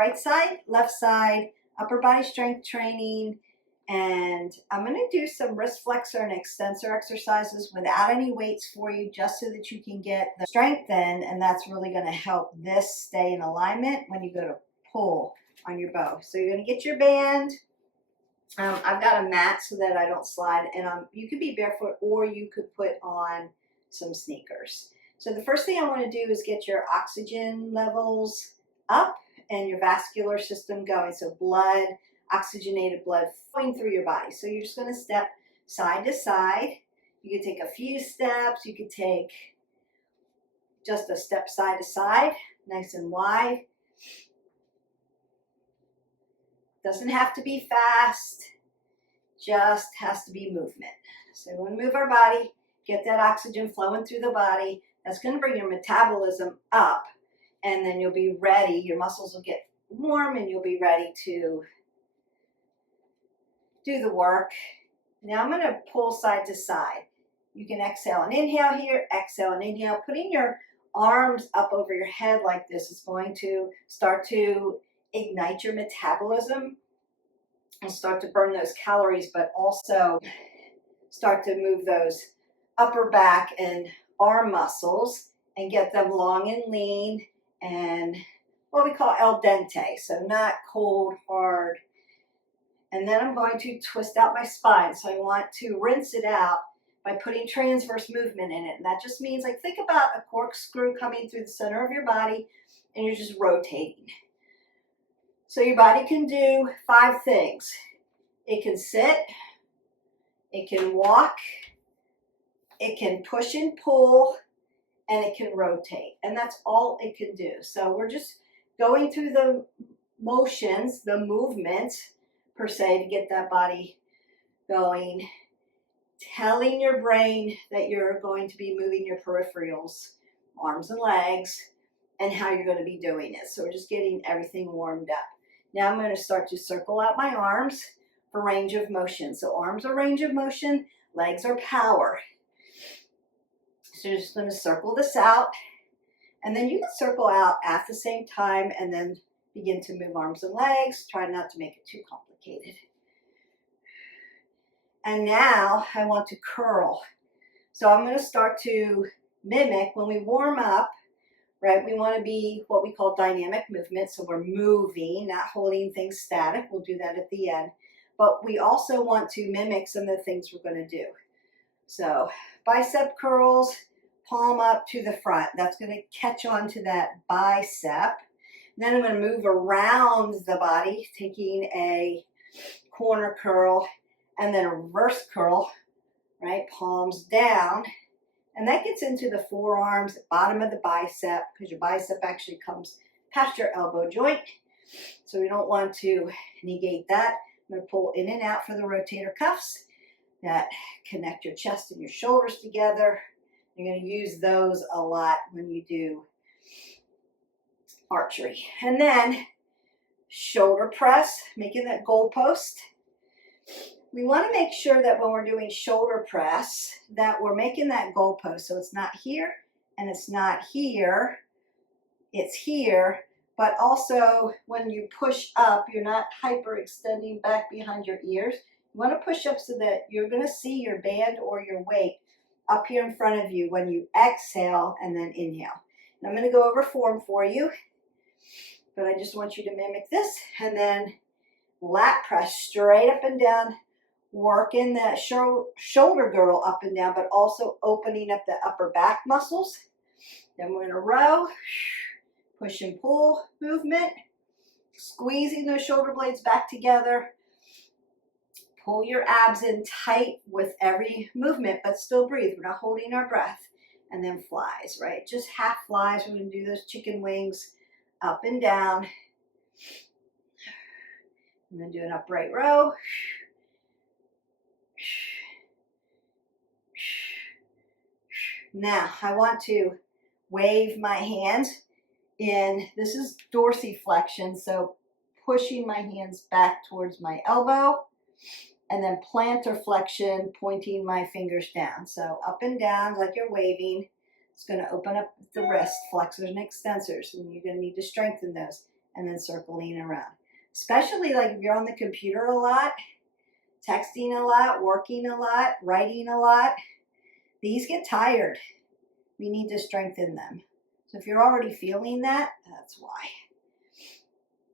right side, left side, upper body strength training, and I'm going to do some wrist flexor and extensor exercises without any weights for you, just so that you can get the strength in, and that's really going to help this stay in alignment when you go to pull on your bow. So you're going to get your band. I've got a mat so that I don't slide, and you could be barefoot or you could put on some sneakers. So the first thing I want to do is get your oxygen levels up and your vascular system going. So blood, oxygenated blood flowing through your body. So you're just going to step side to side. You could take a few steps. You could take just a step side to side, nice and wide. Doesn't have to be fast, just has to be movement. So we want to move our body, get that oxygen flowing through the body. That's going to bring your metabolism up, and then you'll be ready. Your muscles will get warm and you'll be ready to do the work. Now I'm going to pull side to side. You can exhale and inhale here, exhale and inhale. Putting your arms up over your head like this is going to start to ignite your metabolism and start to burn those calories, but also start to move those upper back and arm muscles and get them long and lean and what we call al dente, so not cold, hard. And then I'm going to twist out my spine. So I want to rinse it out by putting transverse movement in it. And that just means, like, think about a corkscrew coming through the center of your body and you're just rotating. So your body can do 5 things. It can sit, it can walk, it can push and pull, and it can rotate. And that's all it can do. So we're just going through the motions, the movement per se, to get that body going, telling your brain that you're going to be moving your peripherals, arms and legs, and how you're going to be doing it. So we're just getting everything warmed up. Now I'm going to start to circle out my arms for range of motion. So arms are range of motion, legs are power. So you're just going to circle this out, and then you can circle out at the same time and then begin to move arms and legs. Try not to make it too complicated. And now I want to curl. So I'm going to start to mimic when we warm up. Right, we want to be what we call dynamic movement, so we're moving, not holding things static. We'll do that at the end. But we also want to mimic some of the things we're going to do. So bicep curls, palm up to the front. That's going to catch on to that bicep. Then I'm going to move around the body, taking a corner curl and then a reverse curl, right, palms down. And that gets into the forearms, bottom of the bicep, because your bicep actually comes past your elbow joint. So we don't want to negate that. I'm going to pull in and out for the rotator cuffs that connect your chest and your shoulders together. You're going to use those a lot when you do archery. And then shoulder press, making that goalpost. We want to make sure that when we're doing shoulder press that we're making that goalpost. So it's not here and it's not here. It's here. But also when you push up, you're not hyperextending back behind your ears. You want to push up so that you're going to see your band or your weight up here in front of you when you exhale and then inhale. And I'm going to go over form for you, but I just want you to mimic this. And then lat press straight up and down, working that shoulder girdle up and down, but also opening up the upper back muscles. Then we're going to row, push and pull movement, squeezing those shoulder blades back together. Pull your abs in tight with every movement, but still breathe. We're not holding our breath. And then flies, right? Just half flies. We're going to do those chicken wings up and down. I'm going to do an upright row. Now, I want to wave my hands in. This is dorsiflexion, so pushing my hands back towards my elbow, and then plantar flexion, pointing my fingers down. So up and down like you're waving. It's going to open up the wrist, flexors and extensors, and you're going to need to strengthen those. and then circling around. Especially like if you're on the computer a lot, texting a lot, working a lot, writing a lot, these get tired. We need to strengthen them. So if you're already feeling that, that's why.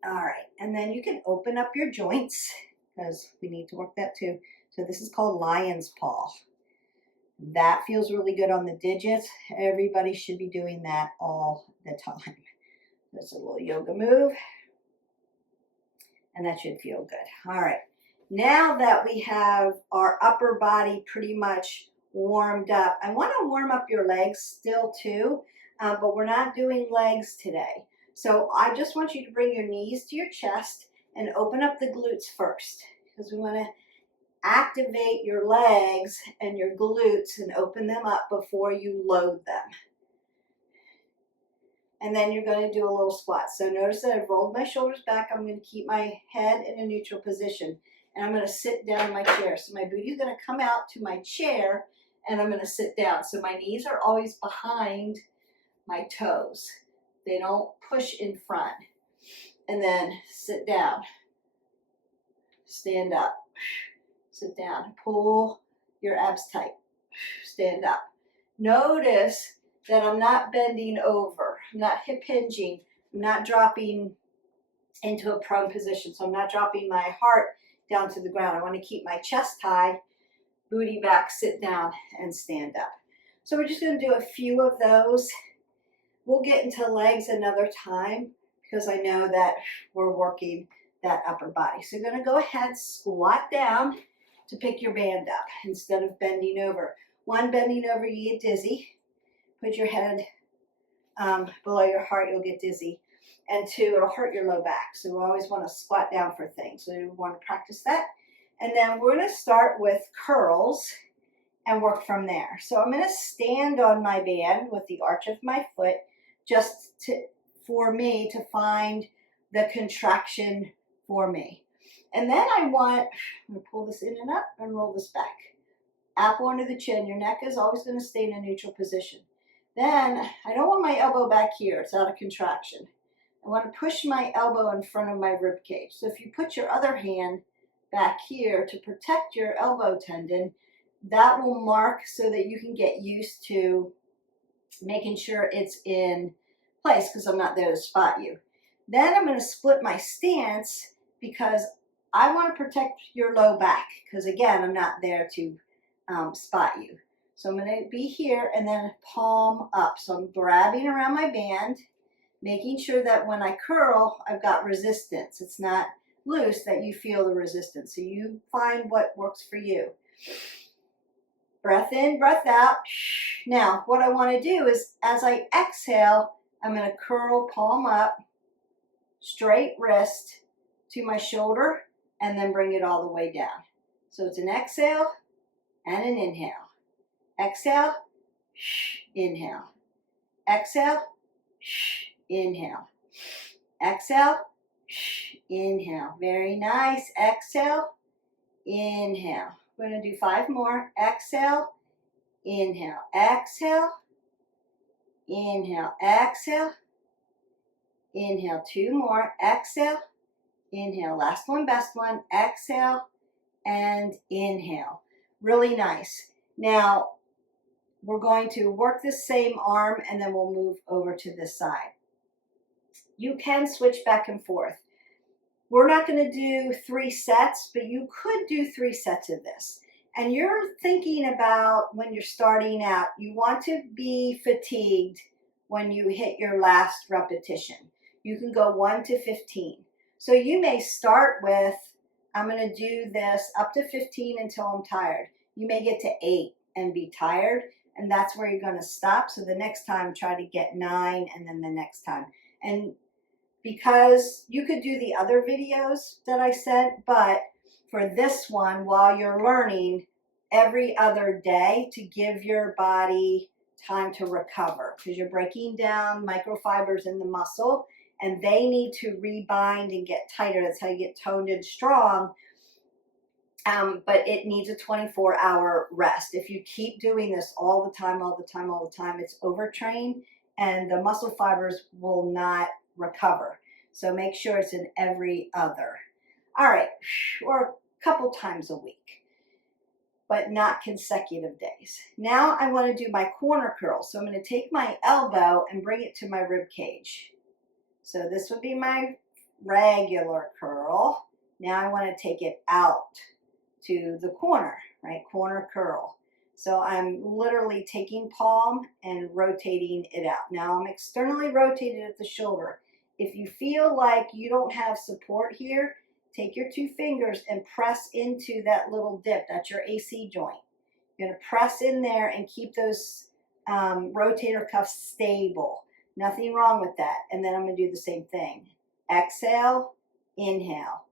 All right, and then you can open up your joints because we need to work that too. So this is called lion's paw. That feels really good on the digits. Everybody should be doing that all the time. That's a little yoga move. And that should feel good. All right. Now that we have our upper body pretty much warmed up, I want to warm up your legs still too, but we're not doing legs today. So I just want you to bring your knees to your chest and open up the glutes first, because we want to activate your legs and your glutes and open them up before you load them. And then you're going to do a little squat. So notice that I've rolled my shoulders back. I'm going to keep my head in a neutral position. And I'm going to sit down in my chair. So my booty is going to come out to my chair and I'm going to sit down. So my knees are always behind my toes. They don't push in front. And then sit down. Stand up. Sit down. Pull your abs tight. Stand up. Notice that I'm not bending over. I'm not hip hinging. I'm not dropping into a prone position. So I'm not dropping my heart down to the ground. I want to keep my chest high, booty back, sit down, and stand up. So we're just going to do a few of those. We'll get into legs another time because I know that we're working that upper body. So you're going to go ahead, squat down to pick your band up instead of bending over. One, bending over, you get dizzy. Put your head below your heart, you'll get dizzy. And two, it'll hurt your low back. So we always want to squat down for things. So we want to practice that. And then we're going to start with curls and work from there. So I'm going to stand on my band with the arch of my foot just for me to find the contraction for me. And then I'm going to pull this in and up and roll this back. Apple under the chin. Your neck is always going to stay in a neutral position. Then I don't want my elbow back here. It's out of contraction. I want to push my elbow in front of my rib cage. So if you put your other hand back here to protect your elbow tendon, that will mark so that you can get used to making sure it's in place because I'm not there to spot you. Then I'm going to split my stance because I want to protect your low back because again, I'm not there to spot you. So I'm going to be here and then palm up. So I'm grabbing around my band, making sure that when I curl, I've got resistance. It's not loose, that you feel the resistance. So you find what works for you. Breath in, breath out. Now, what I want to do is as I exhale, I'm going to curl, palm up, straight wrist to my shoulder, and then bring it all the way down. So it's an exhale and an inhale. Exhale, inhale. Exhale, inhale. Exhale, inhale. Very nice. Exhale, inhale. We're going to do 5 more. Exhale, inhale. Exhale, inhale. Exhale, inhale. 2 more. Exhale, inhale. Last one, best one. Exhale and inhale. Really nice. Now, we're going to work the same arm and then we'll move over to this side. You can switch back and forth. We're not going to do 3 sets, but you could do 3 sets of this. And you're thinking about when you're starting out, you want to be fatigued when you hit your last repetition. You can go 1 to 15. So you may start with, I'm going to do this up to 15 until I'm tired. You may get to 8 and be tired, and that's where you're going to stop. So the next time, try to get 9, and then the next time. And because you could do the other videos that I said, but for this one, while you're learning, every other day to give your body time to recover, because you're breaking down microfibers in the muscle, and they need to rebind and get tighter. That's how you get toned and strong. But it needs a 24-hour rest. If you keep doing this all the time, it's overtrained and the muscle fibers will not recover. So make sure it's in every other. All right, or a couple times a week, but not consecutive days. Now I want to do my corner curl. So I'm going to take my elbow and bring it to my rib cage. So this would be my regular curl. Now I want to take it out to the corner, right? Corner curl. So I'm literally taking palm and rotating it out. Now I'm externally rotated at the shoulder. If you feel like you don't have support here, take your two fingers and press into that little dip. That's your AC joint. You're going to press in there and keep those rotator cuffs stable. Nothing wrong with that. And then I'm going to do the same thing. Exhale, inhale.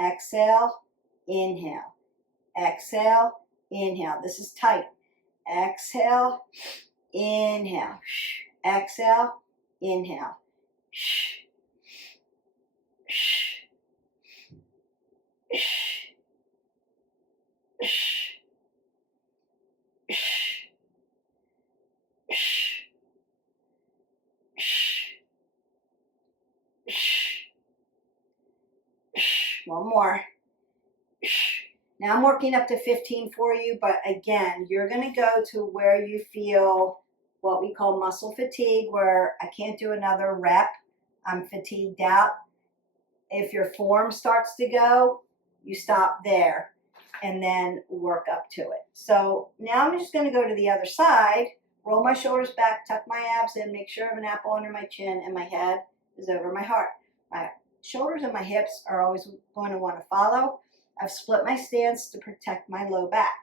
Exhale, inhale. Exhale, inhale. This is tight. Exhale, inhale. Exhale, inhale. One more. Now I'm working up to 15 for you, but again, you're going to go to where you feel what we call muscle fatigue, where I can't do another rep. I'm fatigued out. If your form starts to go, you stop there and then work up to it. So now I'm just going to go to the other side, roll my shoulders back, tuck my abs in, make sure I have an apple under my chin, and my head is over my heart. My shoulders and my hips are always going to want to follow. I've split my stance to protect my low back.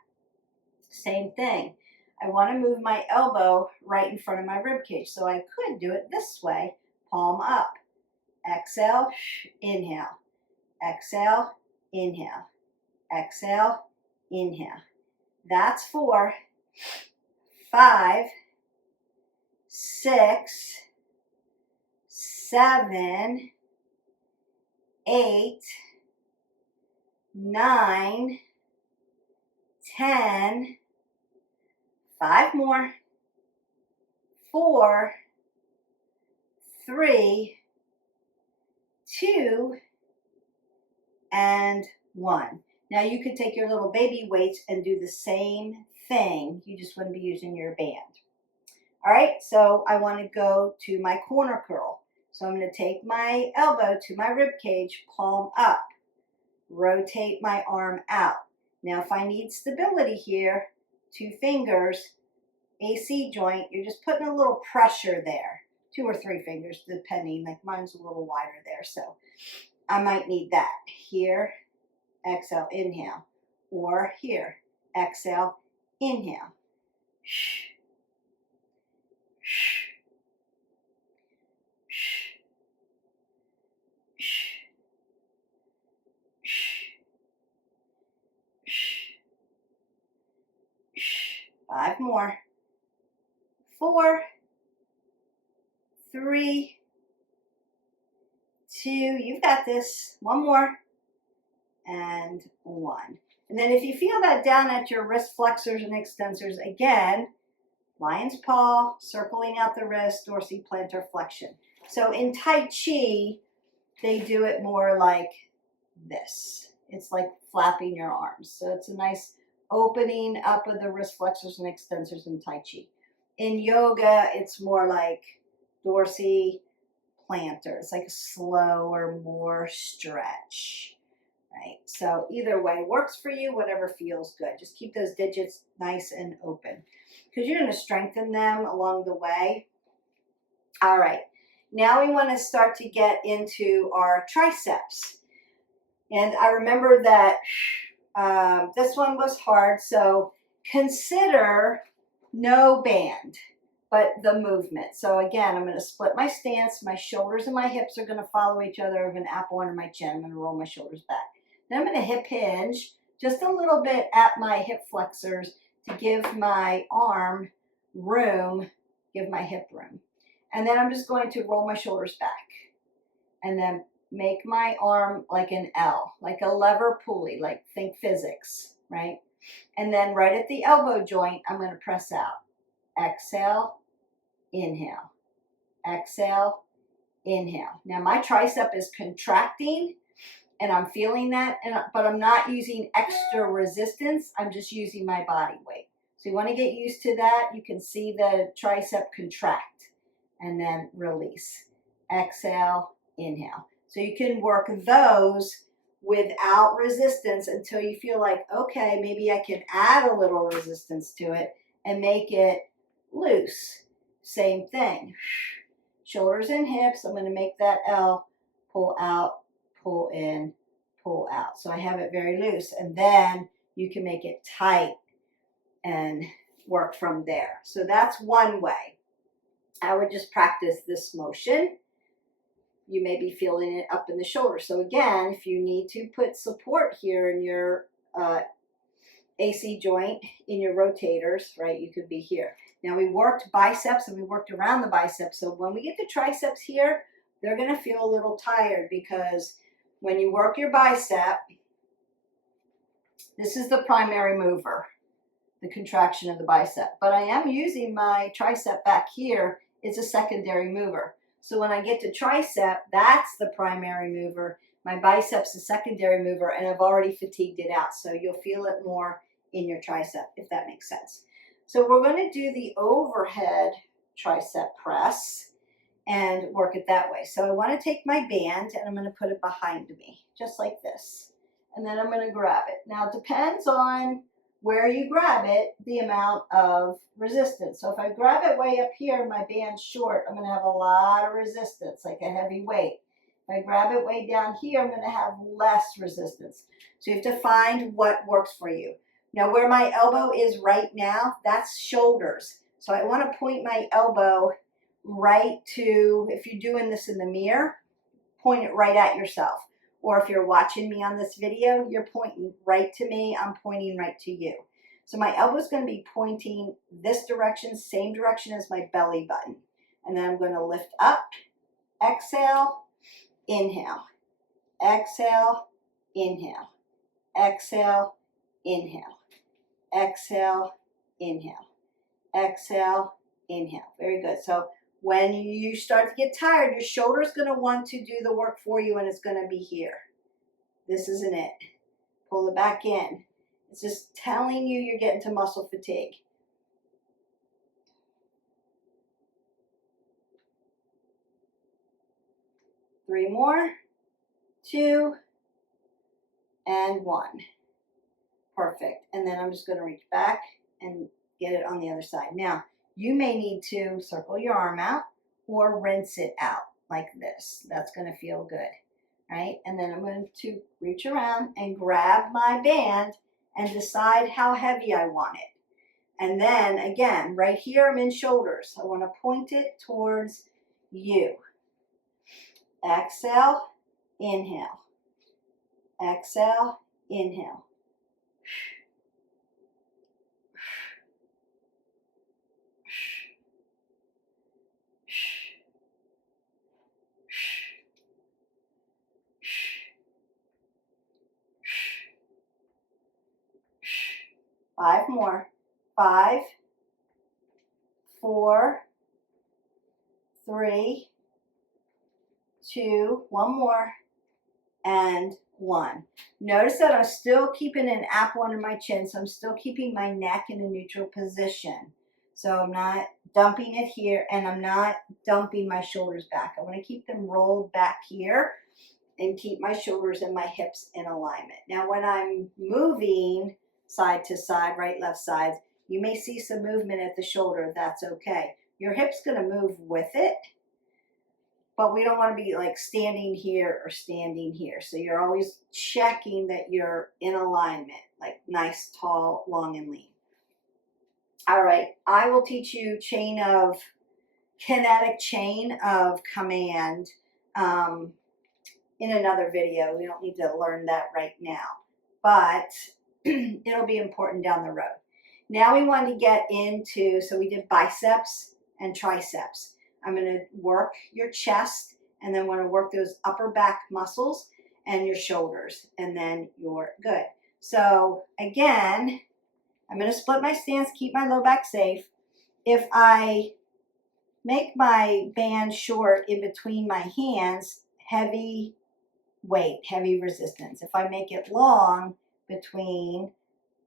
Same thing. I want to move my elbow right in front of my rib cage. So I could do it this way, palm up. Exhale, inhale. Exhale, inhale. Exhale, inhale. That's 4, 5, 6, 7, 8, 9, 10, 5 more, 4, 3, 2, and 1. Now you could take your little baby weights and do the same thing. You just wouldn't be using your band. All right, so I want to go to my corner curl. So I'm going to take my elbow to my rib cage, palm up. Rotate my arm out. Now if I need stability here, 2 fingers, AC joint, you're just putting a little pressure there. 2 or 3 fingers depending, like mine's a little wider there, so I might need that. Here, exhale, inhale. Or here, exhale, inhale. 5 more. 4, 3, 2, you've got this. 1 more. And 1. And then if you feel that down at your wrist flexors and extensors, again, lion's paw, circling out the wrist, dorsiplantar flexion. So in Tai Chi, they do it more like this. It's like flapping your arms. So it's a nice opening up of the wrist flexors and extensors in Tai Chi. In yoga, it's more like dorsiplantar. It's like a slower, more stretch, right? So either way works for you, whatever feels good. Just keep those digits nice and open because you're going to strengthen them along the way. All right, now we want to start to get into our triceps. And I remember that this one was hard, so consider no band, but the movement. So again, I'm going to split my stance. My shoulders and my hips are going to follow each other. I have an apple under my chin. I'm going to roll my shoulders back. Then I'm going to hip hinge just a little bit at my hip flexors to give my arm room, give my hip room. And then I'm just going to roll my shoulders back and then make my arm like an L, like a lever pulley, like think physics, right? And then right at the elbow joint, I'm going to press out. Exhale, inhale. Exhale, inhale. Now my tricep is contracting and I'm feeling that, but I'm not using extra resistance. I'm just using my body weight. So you want to get used to that. You can see the tricep contract and then release. Exhale, inhale. So you can work those without resistance until you feel like, okay, maybe I can add a little resistance to it and make it loose. Same thing. Shoulders and hips. I'm going to make that L, pull out, pull in, pull out. So I have it very loose. And then you can make it tight and work from there. So that's one way. I would just practice this motion. You may be feeling it up in the shoulder. So again, if you need to put support here in your AC joint, in your rotators, right, you could be here. Now we worked biceps and we worked around the biceps. So when we get to triceps here, they're going to feel a little tired because when you work your bicep, this is the primary mover, the contraction of the bicep. But I am using my tricep back here. It's a secondary mover. So when I get to tricep, that's the primary mover. My bicep's the secondary mover, and I've already fatigued it out. So you'll feel it more in your tricep, if that makes sense. So we're going to do the overhead tricep press and work it that way. So I want to take my band and I'm going to put it behind me, just like this. And then I'm going to grab it. Now it depends on where you grab it, the amount of resistance. So if I grab it way up here, my band's short, I'm going to have a lot of resistance, like a heavy weight. If I grab it way down here, I'm going to have less resistance. So you have to find what works for you. Now where my elbow is right now, that's shoulders. So I want to point my elbow right to, if you're doing this in the mirror, point it right at yourself. Or if you're watching me on this video, you're pointing right to me, I'm pointing right to you. So my elbow is going to be pointing this direction, same direction as my belly button. And then I'm going to lift up, exhale, inhale, exhale, inhale, exhale, inhale, exhale, inhale, exhale, inhale. Very good. So when you start to get tired, your shoulder is going to want to do the work for you, and it's going to be here. This isn't it. Pull it back in. It's just telling you you're getting to muscle fatigue. Three more, 2, and 1. Perfect. And then I'm just going to reach back and get it on the other side. Now, you may need to circle your arm out or rinse it out like this. That's going to feel good, right? And then I'm going to reach around and grab my band and decide how heavy I want it. And then again, right here, I'm in shoulders. I want to point it towards you. Exhale, inhale. Exhale, inhale. Five more. 5, 4, 3, 2, one more, and 1. Notice that I'm still keeping an apple under my chin, so I'm still keeping my neck in a neutral position. So I'm not dumping it here, and I'm not dumping my shoulders back. I want to keep them rolled back here and keep my shoulders and my hips in alignment. Now when I'm moving side to side, right, left side, you may see some movement at the shoulder. That's okay. Your hip's going to move with it, but we don't want to be like standing here or standing here. So you're always checking that you're in alignment, like nice, tall, long, and lean. All right, I will teach you kinetic chain of command in another video. We don't need to learn that right now, but it'll be important down the road. Now we want to get into, so we did biceps and triceps. I'm going to work your chest, and then want to work those upper back muscles and your shoulders, and then you're good. So again, I'm going to split my stance, keep my low back safe. If I make my band short in between my hands, heavy weight, heavy resistance. If I make it long, between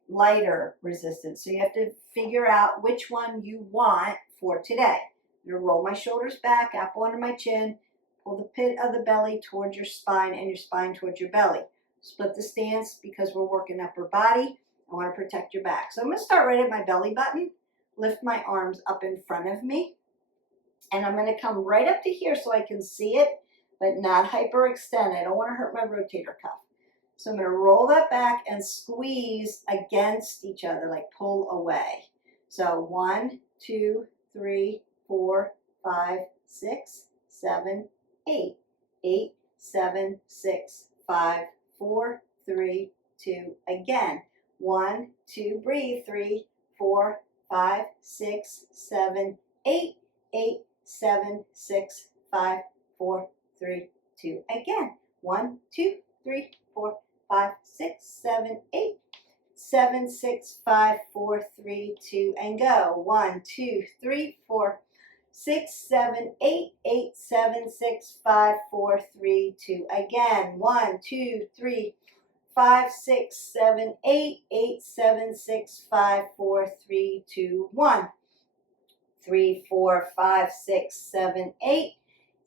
lighter resistance. So you have to figure out which one you want for today. I'm going to roll my shoulders back, apple under my chin, pull the pit of the belly towards your spine and your spine towards your belly. Split the stance because we're working upper body. I want to protect your back. So I'm going to start right at my belly button, lift my arms up in front of me, and I'm going to come right up to here so I can see it, but not hyperextend. I don't want to hurt my rotator cuff. So I'm going to roll that back and squeeze against each other, like pull away. So 1, 2, 3, 4, 5, 6, 7, 8. 8, 7, 6, 5, 4, 3, 2. Again. 1, 2, breathe. 3, 4, 5, 6, 7, 8. 8, 7, 6, 5, 4, 3, 2. Again. 1, 2, 3, 4, 5, 6, 7, 8. 7, 6, 5, 4, 3, 2, and go. 1, 2, 3, 4, 6, 7, 8. 8, 7, 6, 5, 4, 3, 2. Again. 1, 2, 3, 5, 6, 7, 8. 8, 7, 6, 5, 4, 3, 2, 1. 3, 4, 5, 6, 7, 8.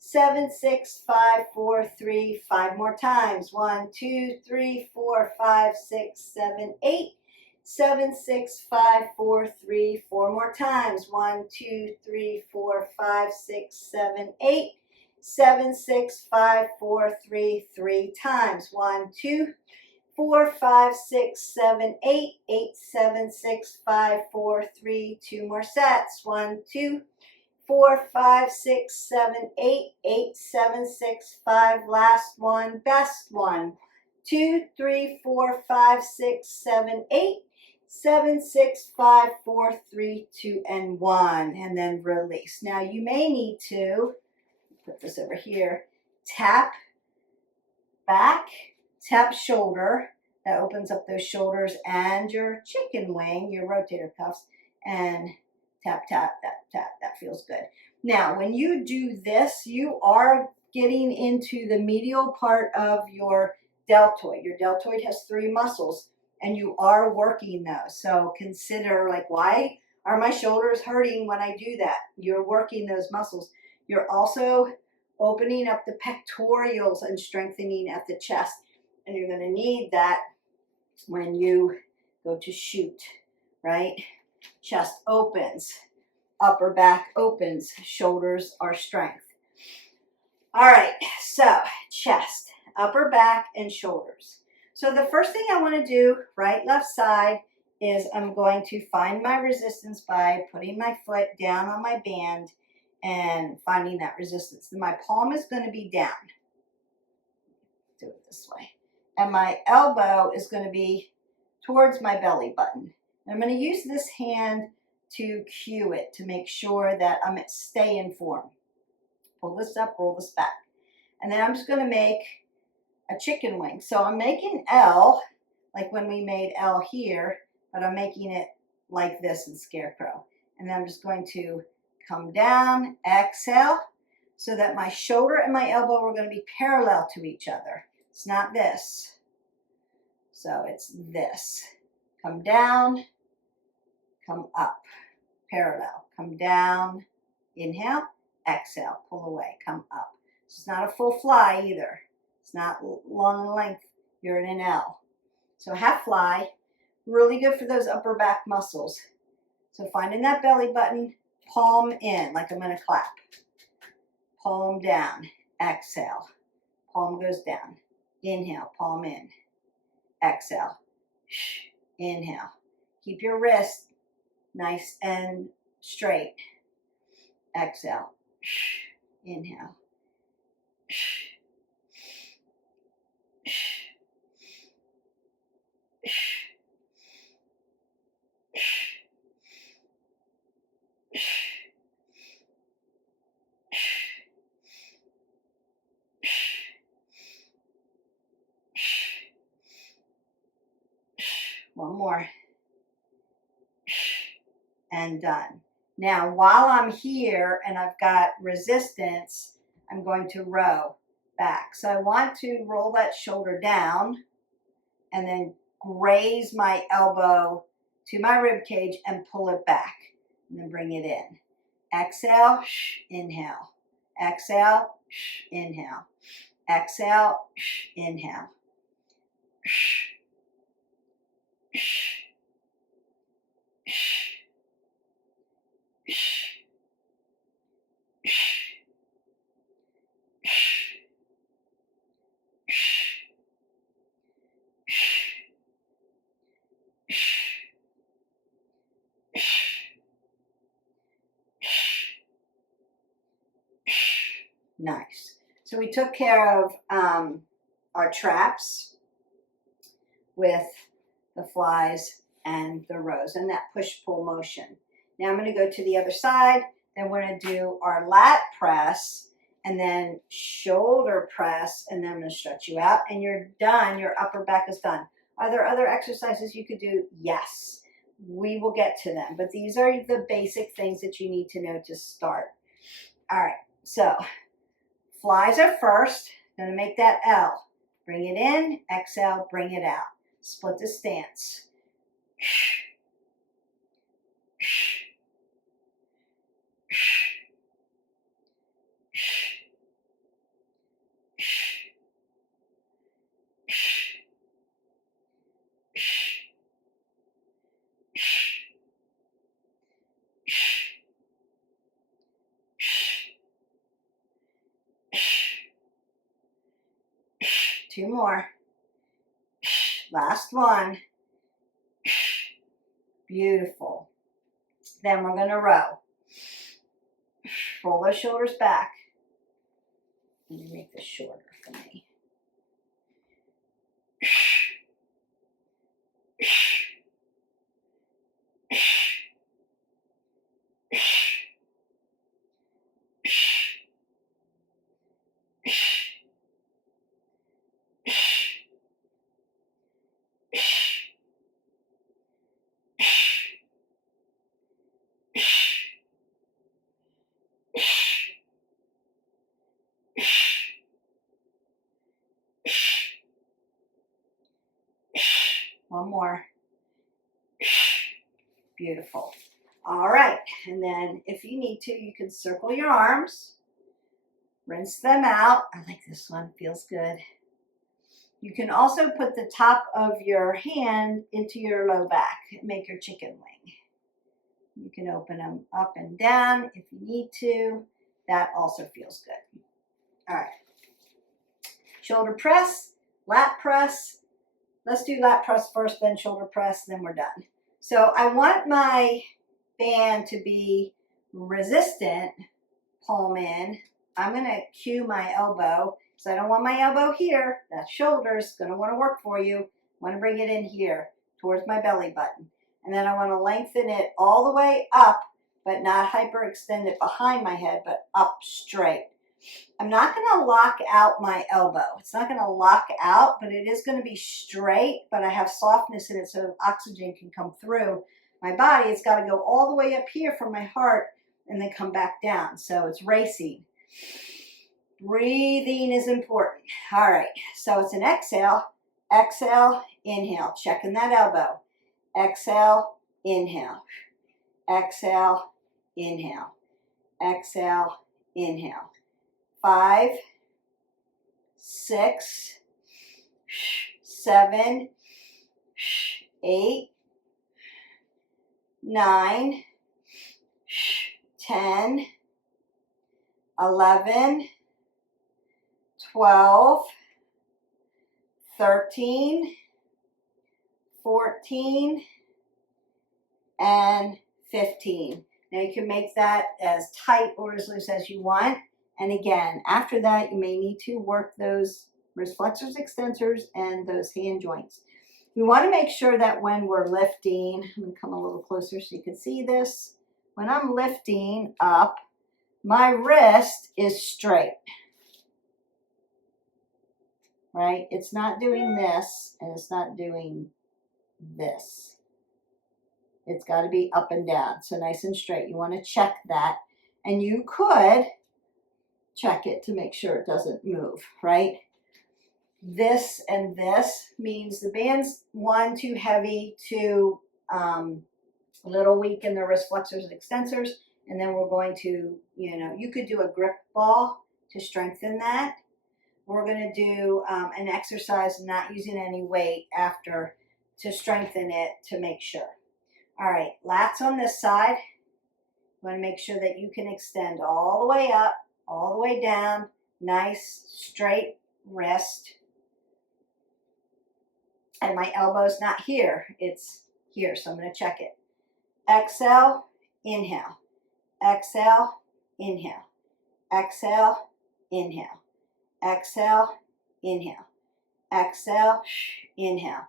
7, 6, 5, 4, 3, 5 more times. 1, 2, 3, 4, 5, 6, 7, 8. 7, 6, 5, 4, 3, 4 more times. 1, 2, 3, 4, 5, 6, 7, 8. 7, 6, 5, 4, 3, 3 times. 1, 2, 4, 5, 6, 7, 8. 8, 7, 6, 5, 4, 3, 2 more sets. 1, 2, 4, 5, 6, 7, 8. 8, 7, 6, 5. Last one, best one. 2, 3, 4, 5, 6, 7, 8. 7, 6, 5, 4, 3, 2, and 1. And then release. Now you may need to, put this over here, tap back, tap shoulder. That opens up those shoulders and your chicken wing, your rotator cuffs, and tap, tap, that feels good. Now, when you do this, you are getting into the medial part of your deltoid. Your deltoid has 3 muscles, and you are working those. So consider, like, why are my shoulders hurting when I do that? You're working those muscles. You're also opening up the pectorals and strengthening at the chest. And you're going to need that when you go to shoot, right? Chest opens, upper back opens, shoulders are strength. All right, so chest, upper back, and shoulders. So the first thing I want to do, right, left side, is I'm going to find my resistance by putting my foot down on my band and finding that resistance. Then my palm is going to be down. Do it this way. And my elbow is going to be towards my belly button. And I'm going to use this hand to cue it to make sure that I'm staying form. Pull this up, roll this back. And then I'm just going to make a chicken wing. So I'm making L, like when we made L here, but I'm making it like this in Scarecrow. And then I'm just going to come down, exhale, so that my shoulder and my elbow are going to be parallel to each other. It's not this. So it's this. Come down, come up, parallel. Come down, inhale, exhale, pull away, come up. It's not a full fly either. It's not long in length. You're in an L. So half fly, really good for those upper back muscles. So finding that belly button, palm in, like I'm going to clap. Palm down, exhale. Palm goes down. Inhale, palm in. Exhale. Inhale. Keep your wrist nice and straight. Exhale. Inhale. One more. And done. Now, while I'm here and I've got resistance, I'm going to row back. So I want to roll that shoulder down and then graze my elbow to my rib cage and pull it back. And then bring it in. Exhale, inhale. Exhale, inhale. Exhale, inhale. Nice. So we took care of our traps with the flies and the rows and that push-pull motion. Now I'm going to go to the other side. Then we're going to do our lat press and then shoulder press, and then I'm going to stretch you out and you're done. Your upper back is done. Are there other exercises you could do? Yes. We will get to them, but these are the basic things that you need to know to start. All right, so flies are first. Going to make that L. Bring it in, exhale, bring it out. Split the stance. Two more. Last one. Beautiful. Then we're going to row. Roll those shoulders back. Let me make this shorter for me. One more. Beautiful. All right. And then if you need to, you can circle your arms, rinse them out. I like this one. Feels good. You can also put the top of your hand into your low back and make your chicken wing. You can open them up and down if you need to. That also feels good. All right. Shoulder press, lat press. Let's do lat press first, then shoulder press, then we're done. So I want my band to be resistant, palm in. I'm going to cue my elbow because I don't want my elbow here. That shoulder's going to want to work for you. I want to bring it in here towards my belly button. And then I want to lengthen it all the way up, but not hyperextend it behind my head, but up straight. I'm not going to lock out my elbow. It's not going to lock out, but it is going to be straight, but I have softness in it so oxygen can come through my body. It's got to go all the way up here from my heart and then come back down. So it's racing. Breathing is important. All right, so it's an exhale, exhale, inhale, checking that elbow. Exhale, inhale, exhale, inhale, exhale, inhale. 5, 6, 7, 8, 9, 10, 11, 12, 13, 14, and 15. Now you can make that as tight or as loose as you want. And again, after that, you may need to work those wrist flexors, extensors, and those hand joints. We want to make sure that when we're lifting, I'm going to come a little closer so you can see this. When I'm lifting up, my wrist is straight, right? It's not doing this, and it's not doing this. It's got to be up and down, so nice and straight. You want to check that, and you could check it to make sure it doesn't move, right? This and this means the band's one, too heavy, two, a little weak in the wrist flexors and extensors, and then we're going to, you could do a grip ball to strengthen that. We're going to do an exercise not using any weight after to strengthen it to make sure. All right, lats on this side. You want to make sure that you can extend all the way up, all the way down, nice straight wrist. And my elbow's not here, it's here, so I'm going to check it. Exhale, inhale. Exhale, inhale. Exhale, inhale. Exhale, inhale. Exhale, inhale.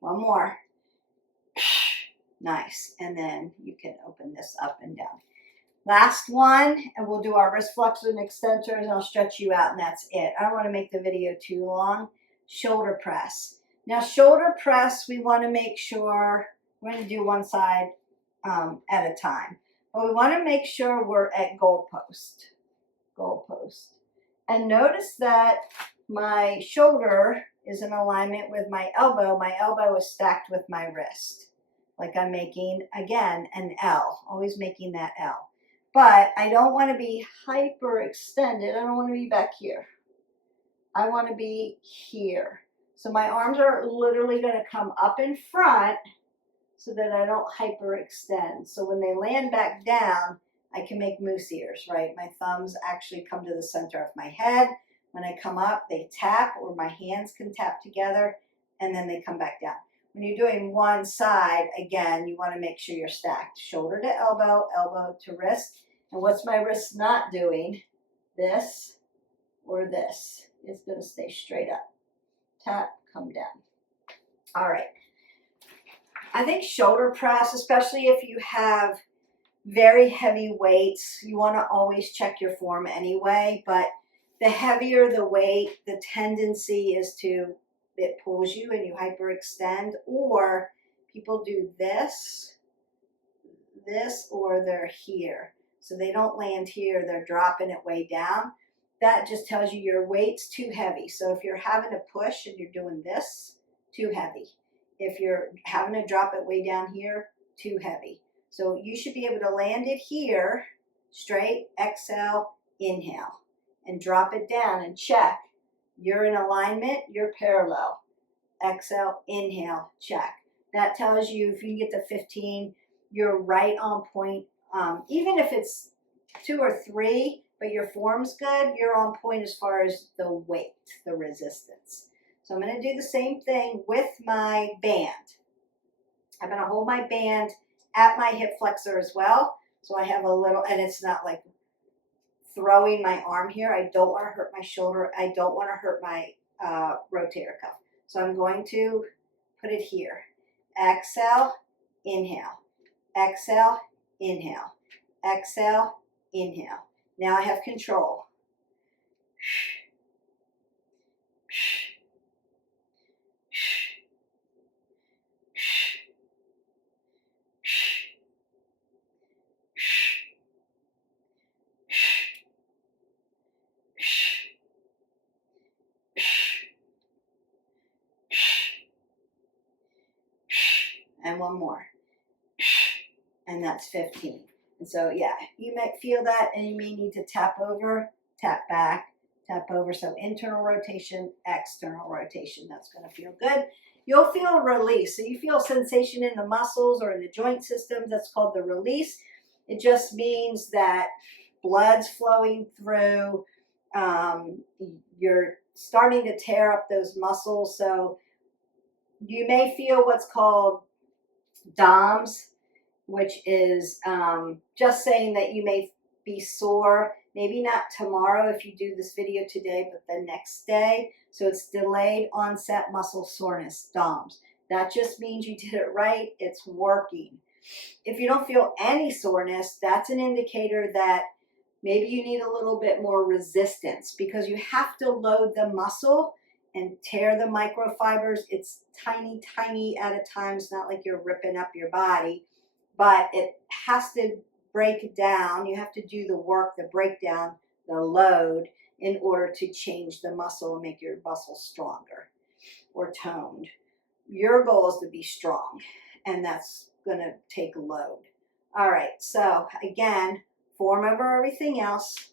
One more. Nice. And then you can open this up and down. Last one, and we'll do our wrist flexors and extensors, and I'll stretch you out, and that's it. I don't want to make the video too long. Shoulder press. Now, shoulder press, we want to make sure, we're going to do one side at a time. But we want to make sure we're at goalpost. Goalpost. And notice that my shoulder is in alignment with my elbow. My elbow is stacked with my wrist. Like I'm making, again, an L. Always making that L. But I don't want to be hyperextended. I don't want to be back here. I want to be here. So my arms are literally going to come up in front so that I don't hyperextend. So when they land back down, I can make moose ears, right? My thumbs actually come to the center of my head. When I come up, they tap, or my hands can tap together, and then they come back down. When you're doing one side, again, you want to make sure you're stacked. Shoulder to elbow, elbow to wrist. And what's my wrist not doing? This or this. It's going to stay straight up. Tap, come down. All right. I think shoulder press, especially if you have very heavy weights, you want to always check your form anyway, but the heavier the weight, the tendency is to, it pulls you and you hyperextend, or people do this, or they're here. So they don't land here, they're dropping it way down. That just tells you your weight's too heavy. So if you're having to push and you're doing this, too heavy. If you're having to drop it way down here, too heavy. So you should be able to land it here, straight, exhale, inhale, and drop it down and check. You're in alignment, you're parallel. Exhale, inhale, check. That tells you if you can get to 15, you're right on point. Even if it's 2 or 3, but your form's good, you're on point as far as the weight, the resistance. So I'm going to do the same thing with my band. I'm going to hold my band at my hip flexor as well. So I have a little, and it's not like throwing my arm here. I don't want to hurt my shoulder. I don't want to hurt my rotator cuff. So I'm going to put it here. Exhale, inhale. Exhale, inhale. Exhale, inhale. Now I have control. And one more. And that's 15. And so, yeah, you might feel that, and you may need to tap over, tap back, tap over. So internal rotation, external rotation. That's going to feel good. You'll feel a release. So you feel sensation in the muscles or in the joint systems. That's called the release. It just means that blood's flowing through. You're starting to tear up those muscles. So you may feel what's called DOMS, which is just saying that you may be sore Maybe not tomorrow if you do this video today, but the next day. So it's delayed onset muscle soreness, DOMS. That just means you did it right. It's working. If you don't feel any soreness, that's an indicator that maybe you need a little bit more resistance, because you have to load the muscle and tear the microfibers. It's tiny, tiny at a time. It's not like you're ripping up your body, but it has to break down. You have to do the work, the breakdown, the load, in order to change the muscle and make your muscle stronger or toned. Your goal is to be strong, and that's going to take load. All right, so again, form over everything else.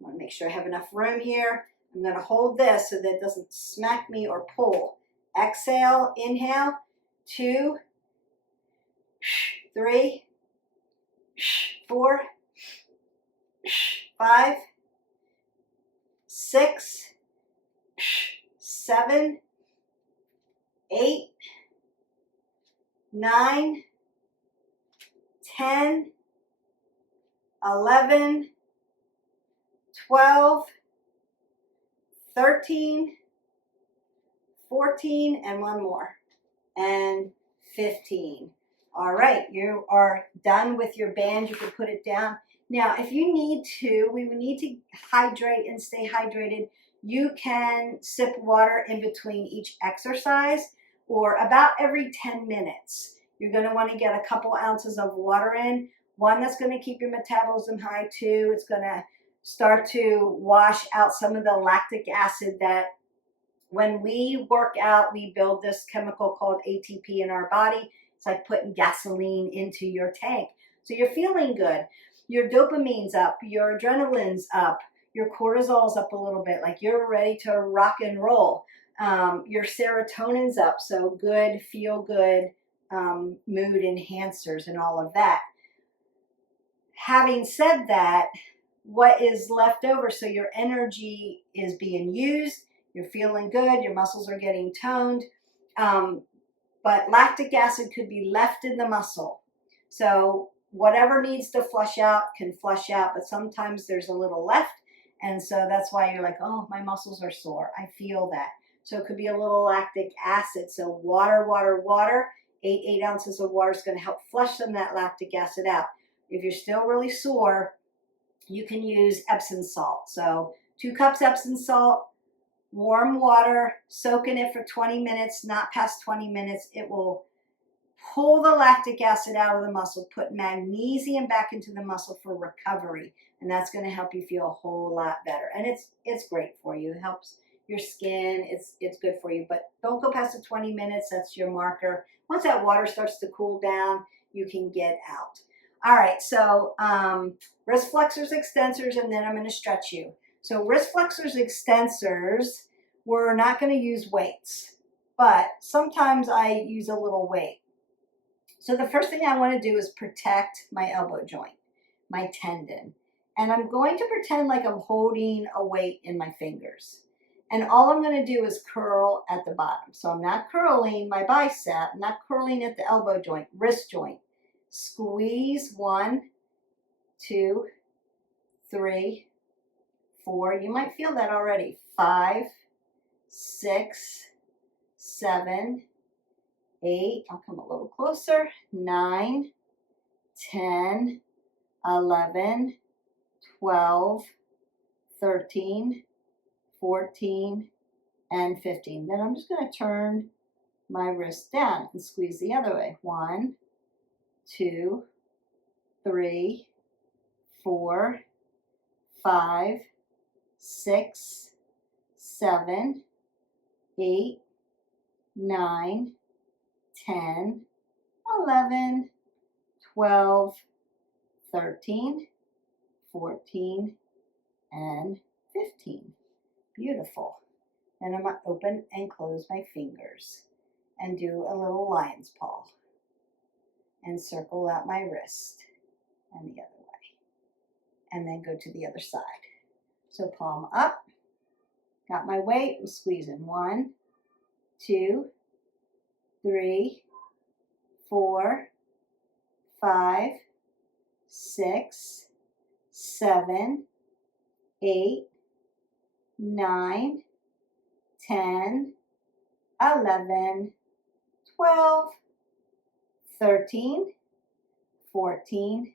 I want to make sure I have enough room here. I'm going to hold this so that it doesn't smack me or pull. Exhale, inhale, 2, 3, 4, 5, 6, 7, 8, 9, 10, 11, 12, 13, 14, and one more, and 15. All right, you are done with your band. You can put it down. Now, if you need to, we would need to hydrate and stay hydrated. You can sip water in between each exercise, or about every 10 minutes. You're going to want to get a couple ounces of water in. One, that's going to keep your metabolism high. Two, it's going to start to wash out some of the lactic acid that when we work out, we build this chemical called ATP in our body. It's like putting gasoline into your tank. So you're feeling good. Your dopamine's up, your adrenaline's up, your cortisol's up a little bit, like you're ready to rock and roll. Your serotonin's up, so good, feel good, mood enhancers and all of that. Having said that, what is left over, so your energy is being used, you're feeling good, your muscles are getting toned, but lactic acid could be left in the muscle. So whatever needs to flush out can flush out, but sometimes there's a little left, and so that's why you're like, oh, my muscles are sore, I feel that. So it could be a little lactic acid. So water, water, water, 8 ounces of water is going to help flush some of that lactic acid out. If you're still really sore, you can use Epsom salt. So 2 cups Epsom salt, warm water, soak in it for 20 minutes, not past 20 minutes. It will pull the lactic acid out of the muscle, put magnesium back into the muscle for recovery, and that's going to help you feel a whole lot better. And it's great for you. It helps your skin. It's good for you, but don't go past the 20 minutes. That's your marker. Once that water starts to cool down, you can get out. All right, so wrist flexors, extensors, and then I'm going to stretch you. So wrist flexors, extensors, we're not going to use weights, but sometimes I use a little weight. So the first thing I want to do is protect my elbow joint, my tendon. And I'm going to pretend like I'm holding a weight in my fingers. And all I'm going to do is curl at the bottom. So I'm not curling my bicep, I'm not curling at the elbow joint, wrist joint. Squeeze 1, 2, 3, 4. You might feel that already. 5, 6, 7, 8. I'll come a little closer. 9, 10, 11, 12, 13, 14, and 15. Then I'm just going to turn my wrist down and squeeze the other way. 1, 2, 3, 4, 5, 6, 7, 8, 9, 10, 11, 12, 13, 14, and 15. Beautiful. Then I'm going to open and close my fingers and do a little lion's paw and circle out my wrist and the other way. And then go to the other side. So palm up, got my weight, I'm squeezing. 1, 2, 3, 4, 5, 6, 7, 8, 9, 10, 11, 12, 13, 14,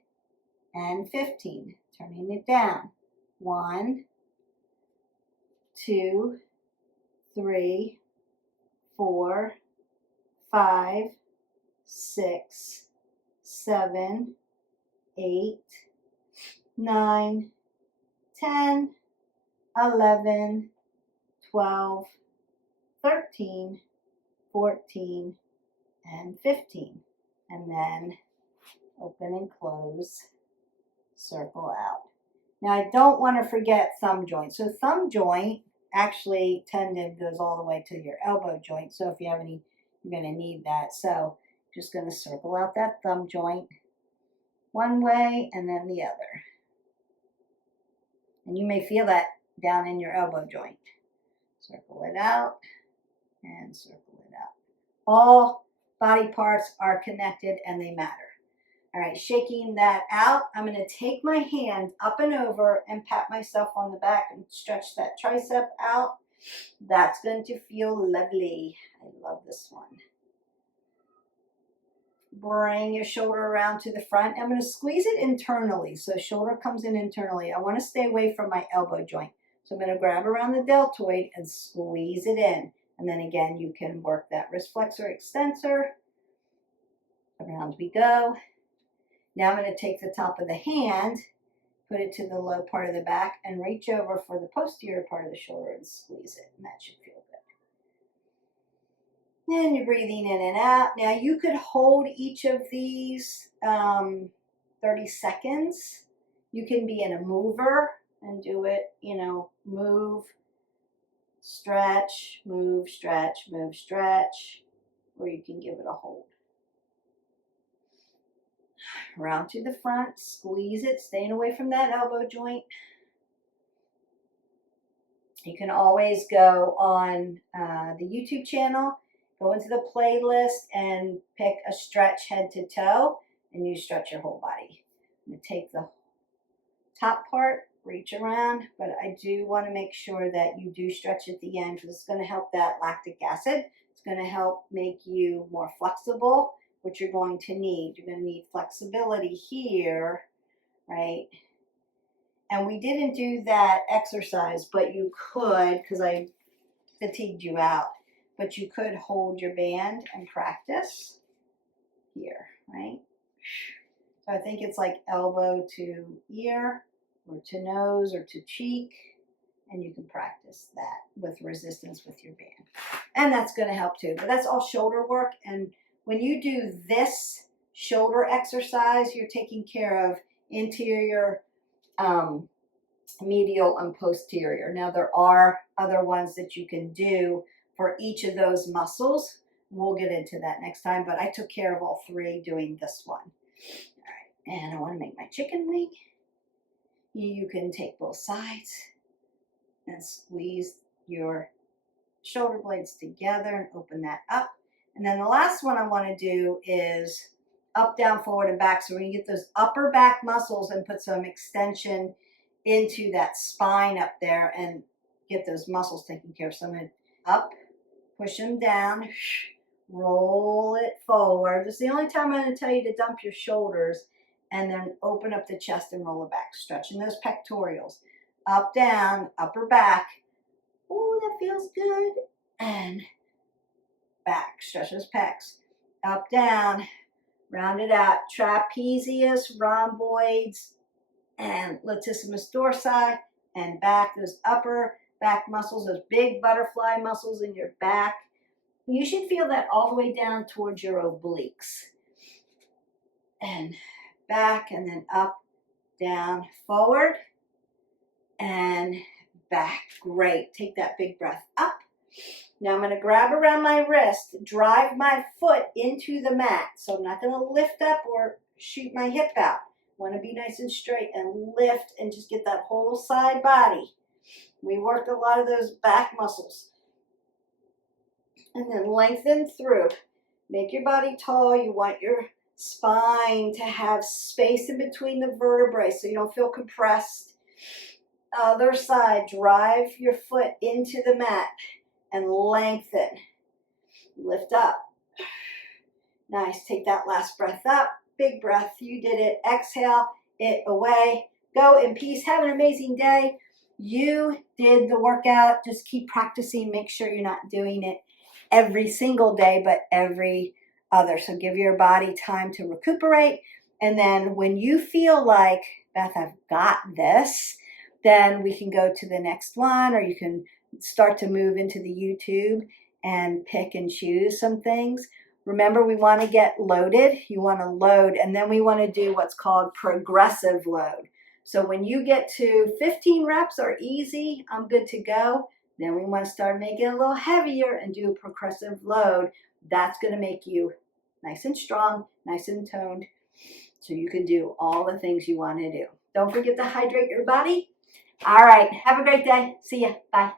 and 15. Turning it down. 1, 2, 3, 4, 5, 6, 7, 8, 9, 10, 11, 12, 13, 14, and 15. And then open and close, circle out. Now I don't want to forget thumb joint. So thumb joint, actually tendon goes all the way to your elbow joint. So if you have any, you're going to need that. So just going to circle out that thumb joint one way and then the other. And you may feel that down in your elbow joint. Circle it out and circle it out. All body parts are connected and they matter. All right, shaking that out, I'm going to take my hand up and over and pat myself on the back and stretch that tricep out. That's going to feel lovely. I love this one. Bring your shoulder around to the front. I'm going to squeeze it internally, so shoulder comes in internally. I want to stay away from my elbow joint. So I'm going to grab around the deltoid and squeeze it in. And then again, you can work that wrist flexor extensor. Around we go. Now I'm going to take the top of the hand, put it to the low part of the back, and reach over for the posterior part of the shoulder and squeeze it. And that should feel good. And you're breathing in and out. Now you could hold each of these 30 seconds. You can be in a mover and do it, you know, move, stretch, move, stretch, move, stretch, or you can give it a hold. Round to the front, squeeze it, staying away from that elbow joint. You can always go on the YouTube channel, go into the playlist and pick a stretch head to toe, and you stretch your whole body. I'm going to take the top part, reach around, but I do want to make sure that you do stretch at the end because it's going to help that lactic acid. It's going to help make you more flexible, which you're going to need. You're going to need flexibility here, right? And we didn't do that exercise, but you could, because I fatigued you out, but you could hold your band and practice here, right? So I think it's like elbow to ear or to nose or to cheek, and you can practice that with resistance with your band. And that's going to help too, but that's all shoulder work. And when you do this shoulder exercise, you're taking care of interior, medial, and posterior. Now, there are other ones that you can do for each of those muscles. We'll get into that next time, but I took care of all three doing this one. All right, and I want to make my chicken wing. You can take both sides and squeeze your shoulder blades together and open that up. And then the last one I want to do is up, down, forward, and back. So we're going to get those upper back muscles and put some extension into that spine up there and get those muscles taken care of. So I'm going to up, push them down, roll it forward. This is the only time I'm going to tell you to dump your shoulders, and then open up the chest and roll it back, stretching those pectorials. Up, down, upper back. Oh, that feels good. And back, stretch those pecs. Up, down, round it out. Trapezius, rhomboids, and latissimus dorsi, and back. Those upper back muscles, those big butterfly muscles in your back. You should feel that all the way down towards your obliques. And back, and then up, down, forward, and back. Great. Take that big breath up. Now I'm going to grab around my wrist, drive my foot into the mat. So I'm not going to lift up or shoot my hip out. I want to be nice and straight and lift and just get that whole side body. We worked a lot of those back muscles. And then lengthen through. Make your body tall. You want your spine to have space in between the vertebrae so you don't feel compressed. Other side, drive your foot into the mat and lengthen. Lift up. Nice. Take that last breath up. Big breath. You did it. Exhale it away. Go in peace. Have an amazing day. You did the workout. Just keep practicing. Make sure you're not doing it every single day, but every other. So give your body time to recuperate. And then when you feel like, Beth, I've got this, then we can go to the next one, or you can start to move into the YouTube and pick and choose some things. Remember, we want to get loaded. You want to load, and then we want to do what's called progressive load. So when you get to 15 reps or easy, I'm good to go. Then we want to start making it a little heavier and do a progressive load. That's going to make you nice and strong, nice and toned, so you can do all the things you want to do. Don't forget to hydrate your body. All right. Have a great day. See ya. Bye.